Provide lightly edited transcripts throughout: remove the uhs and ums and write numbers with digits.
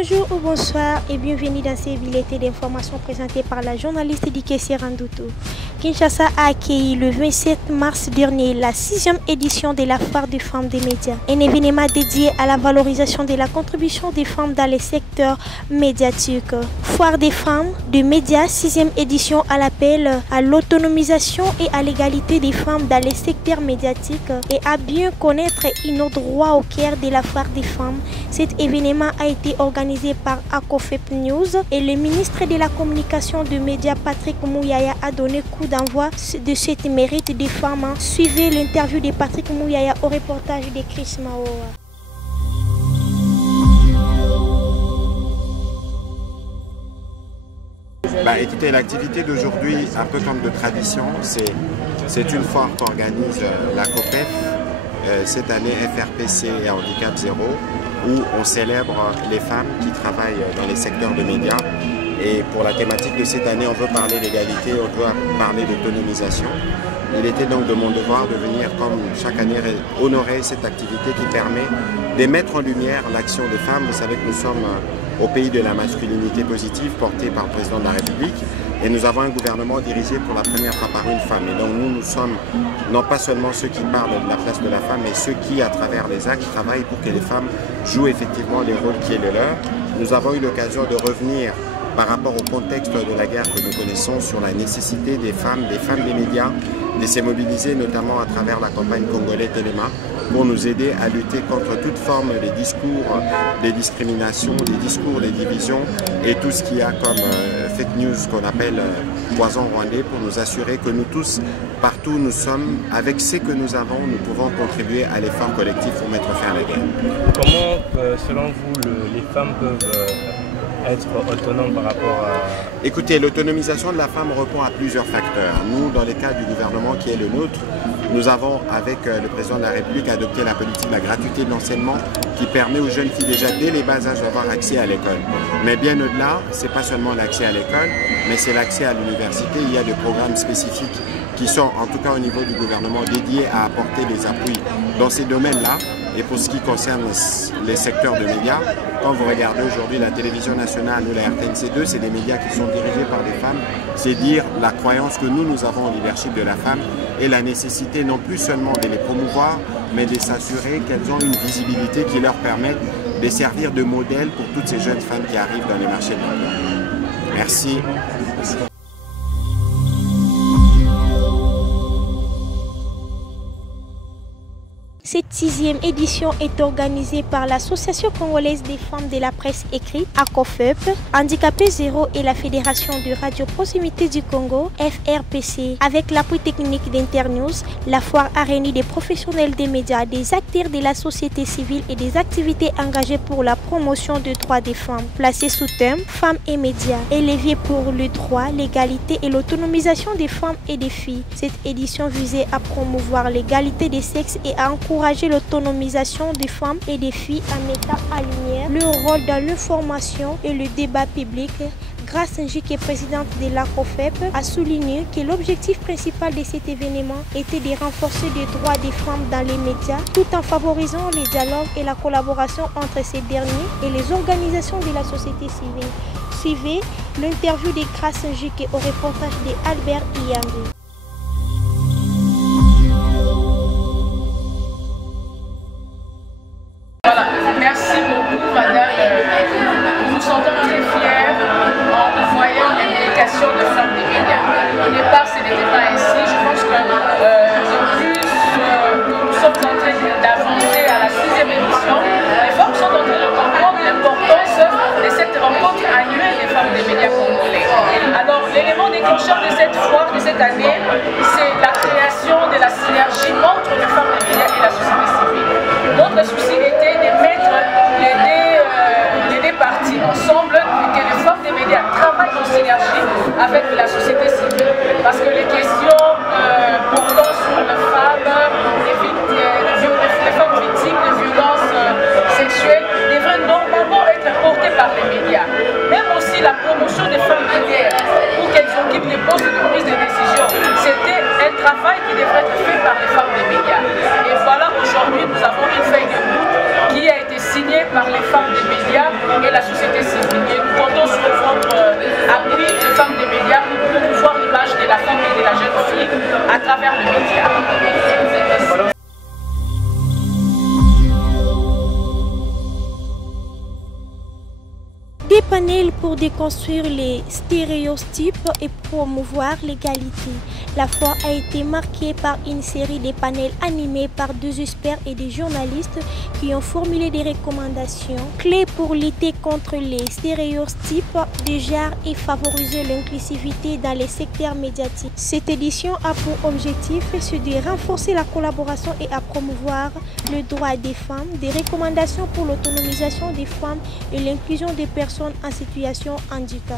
Bonjour ou bonsoir et bienvenue dans ces bulletins d'information présentés par la journaliste Dikessi Randoutou. Kinshasa a accueilli le 27 mars dernier la 6e édition de la Foire des femmes des médias, un événement dédié à la valorisation de la contribution des femmes dans les secteurs médiatiques. Foire des femmes des médias, 6e édition à l'appel à l'autonomisation et à l'égalité des femmes dans les secteurs médiatiques et à bien connaître nos droits au cœur de la Foire des femmes. Cet événement a été organisé par ACOFEP News et le ministre de la Communication de médias Patrick Mouyaya a donné coup d'envoi de cette mérite des femmes. Suivez l'interview de Patrick Mouyaya au reportage de Chris Maowa. Écoutez, l'activité d'aujourd'hui, un peu comme de tradition, c'est une foire qu'organise la COPEF, cette année FRPC et Handicap Zéro, où on célèbre les femmes qui travaillent dans les secteurs de médias. Et pour la thématique de cette année, on veut parler d'égalité, on doit parler d'autonomisation. Il était donc de mon devoir de venir, comme chaque année, honorer cette activité qui permet de mettre en lumière l'action des femmes. Vous savez que nous sommes au pays de la masculinité positive, porté par le président de la République. Et nous avons un gouvernement dirigé pour la première fois par une femme. Et donc nous sommes non pas seulement ceux qui parlent de la place de la femme, mais ceux qui, à travers les actes, travaillent pour que les femmes jouent effectivement les rôles qui est le leur. Nous avons eu l'occasion de revenir par rapport au contexte de la guerre que nous connaissons sur la nécessité des femmes des médias, de se mobiliser notamment à travers la campagne congolaise Téléma pour nous aider à lutter contre toute forme de discours, de discrimination, des discours de division et tout ce qu'il y a comme fake news qu'on appelle poison rwandais pour nous assurer que nous tous, partout où nous sommes, avec ce que nous avons, nous pouvons contribuer à l'effort collectif pour mettre fin à la guerre. Comment, selon vous, les femmes peuvent être autonomes par rapport à... Écoutez, l'autonomisation de la femme répond à plusieurs facteurs. Nous, dans le cadre du gouvernement qui est le nôtre, nous avons, avec le président de la République, adopté la politique de la gratuité de l'enseignement qui permet aux jeunes filles déjà dès les bas âges d'avoir accès à l'école. Mais bien au-delà, ce n'est pas seulement l'accès à l'école, mais c'est l'accès à l'université. Il y a des programmes spécifiques qui sont, en tout cas au niveau du gouvernement, dédiés à apporter des appuis dans ces domaines-là. Et pour ce qui concerne les secteurs de médias, quand vous regardez aujourd'hui la télévision nationale ou la RTNC2, c'est des médias qui sont dirigés par des femmes. C'est dire la croyance que nous avons au leadership de la femme et la nécessité non plus seulement de les promouvoir, mais de s'assurer qu'elles ont une visibilité qui leur permette de servir de modèle pour toutes ces jeunes femmes qui arrivent dans les marchés de l'emploi. Merci. Cette 6e édition est organisée par l'Association congolaise des femmes de la presse écrite, ACOFEP, Handicapé Zéro et la Fédération de Radio Proximité du Congo, FRPC, avec l'appui technique d'Internews. La foire a réuni des professionnels des médias, des acteurs de la société civile et des activités engagées pour la promotion des droits des femmes, placée sous thème Femmes et médias, et levier pour le droit, l'égalité et l'autonomisation des femmes et des filles. Cette édition visait à promouvoir l'égalité des sexes et à encourager l'autonomisation des femmes et des filles en mettant en lumière leur rôle dans l'information et le débat public. Grace Nji, qui est présidente de l'ACOFEP, a souligné que l'objectif principal de cet événement était de renforcer les droits des femmes dans les médias tout en favorisant les dialogues et la collaboration entre ces derniers et les organisations de la société civile. Suivez l'interview de Grace Nji au reportage de Albert Iyambi. Merci beaucoup, madame. Nous nous sentons très fiers en voyant l'implication de femmes des médias. Au départ, ce n'était pas ainsi. Je pense que nous sommes en train d'avancer à la 6e édition. Les femmes sont en train de comprendre l'importance de cette rencontre annuelle des femmes des médias congolais. Alors, l'élément déclencheur de cette foire de cette année, panel pour déconstruire les stéréotypes et promouvoir l'égalité. La foire a été marquée par une série de panels animés par 2 experts et des journalistes qui ont formulé des recommandations clés pour lutter contre les stéréotypes de genre et favoriser l'inclusivité dans les secteurs médiatiques. Cette édition a pour objectif de renforcer la collaboration et à promouvoir le droit des femmes, des recommandations pour l'autonomisation des femmes et l'inclusion des personnes en situation de handicap.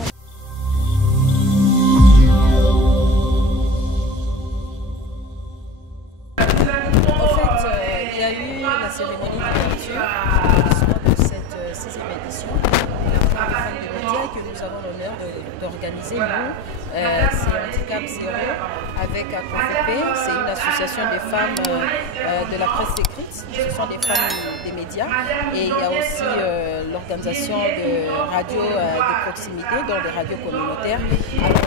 Il y a eu la cérémonie d'ouverture de cette 6e édition de la Foire des femmes des médias que nous avons l'honneur d'organiser. Nous, c'est Handicap Zéro avec ACOFEP, c'est une association des femmes de la presse écrite. Ce sont des femmes des médias et il y a aussi l'organisation de radios de proximité, donc des radios communautaires. Alors,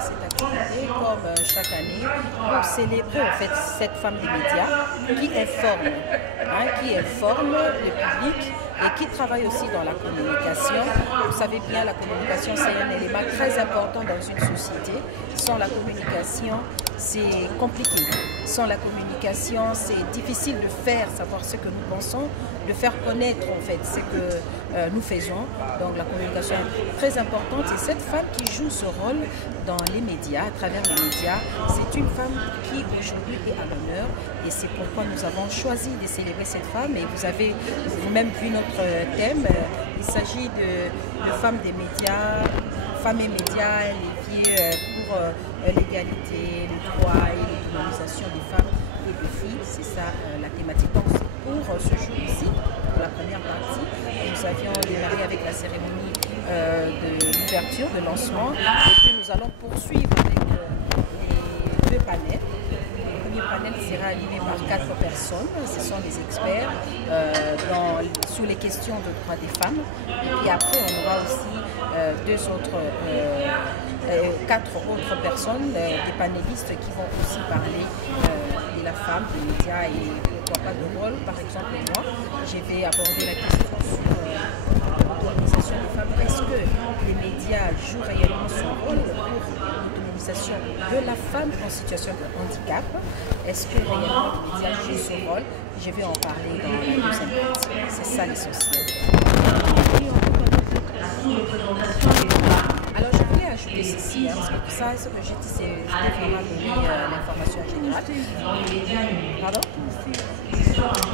cette activité, comme chaque année, pour célébrer en fait cette femme des médias qui informe le public et qui travaille aussi dans la communication. Vous savez bien, la communication c'est un élément très important dans une société. Sans la communication, c'est compliqué. Sans la communication, c'est difficile de faire savoir ce que nous pensons, de faire connaître en fait ce que nous faisons. Donc la communication est très importante et cette femme qui joue ce rôle dans les médias, à travers les médias, c'est une femme qui aujourd'hui est à l'honneur et c'est pourquoi nous avons choisi de célébrer cette femme. Et vous avez vous-même vu notre thème, il s'agit de femmes des médias, femmes et médias, leviers pour l'égalité, les droits et l'autonomisation des femmes et des filles. C'est ça la thématique. Donc pour ce jour ici, pour la première partie, nous avions démarré avec la cérémonie d'ouverture, de lancement, et puis nous allons poursuivre avec les 2 panels. Le premier panel sera animé par 4 personnes, ce sont des experts sous les questions de droits des femmes. Et puis après, on aura aussi 4 autres personnes, des panélistes qui vont aussi parler de la femme, des médias et pourquoi pas de rôle. Par exemple, moi, je vais aborder la question sur l'autonomisation des femmes. Est-ce que les médias jouent réellement son rôle pour l'autonomisation de la femme en situation de handicap? Est-ce que réellement les médias jouent ce rôle? Je vais en parler dans la deuxième partie. C'est ça l'essentiel. Alors je voulais ajouter ceci, parce que ça, ce que j'ai dit, c'est je vais vraiment donner l'information générale. Pardon?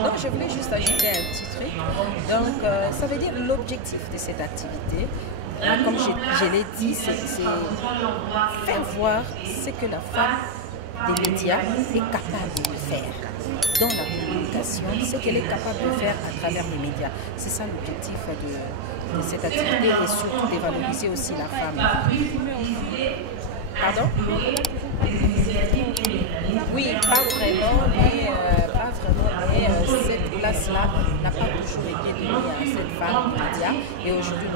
Donc je voulais juste ajouter un petit truc. Donc ça veut dire l'objectif de cette activité, comme je l'ai dit, c'est faire voir ce que la femme des médias est capable de faire dans la communication, ce qu'elle est capable de faire à travers les médias. C'est ça l'objectif de cette activité et surtout de valoriser aussi la femme. Pardon? Oui, pas vraiment, mais cette place-là n'a pas toujours été donnée à cette femme des médias et aujourd'hui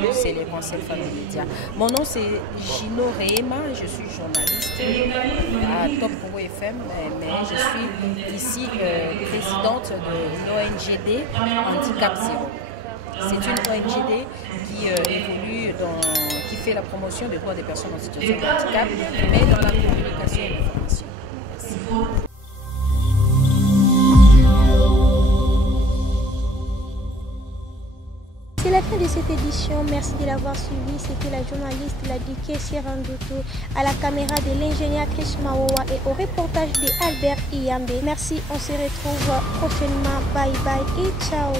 nous célébrons cette femme des médias. Mon nom c'est Gino Rehema, je suis journaliste à Top Congo FM, mais je suis ici présidente de l'ONGD Handicap Zéro. C'est une ONGD qui évolue qui fait la promotion des droits des personnes en situation de handicap, mais dans la communication et l'information. Merci. C'est la fin de cette édition. Merci de l'avoir suivi. C'était la journaliste Ladike Sirandoto, à la caméra de l'ingénieur Chris Maowa et au reportage de Albert Iyambe. Merci, on se retrouve prochainement. Bye bye et ciao.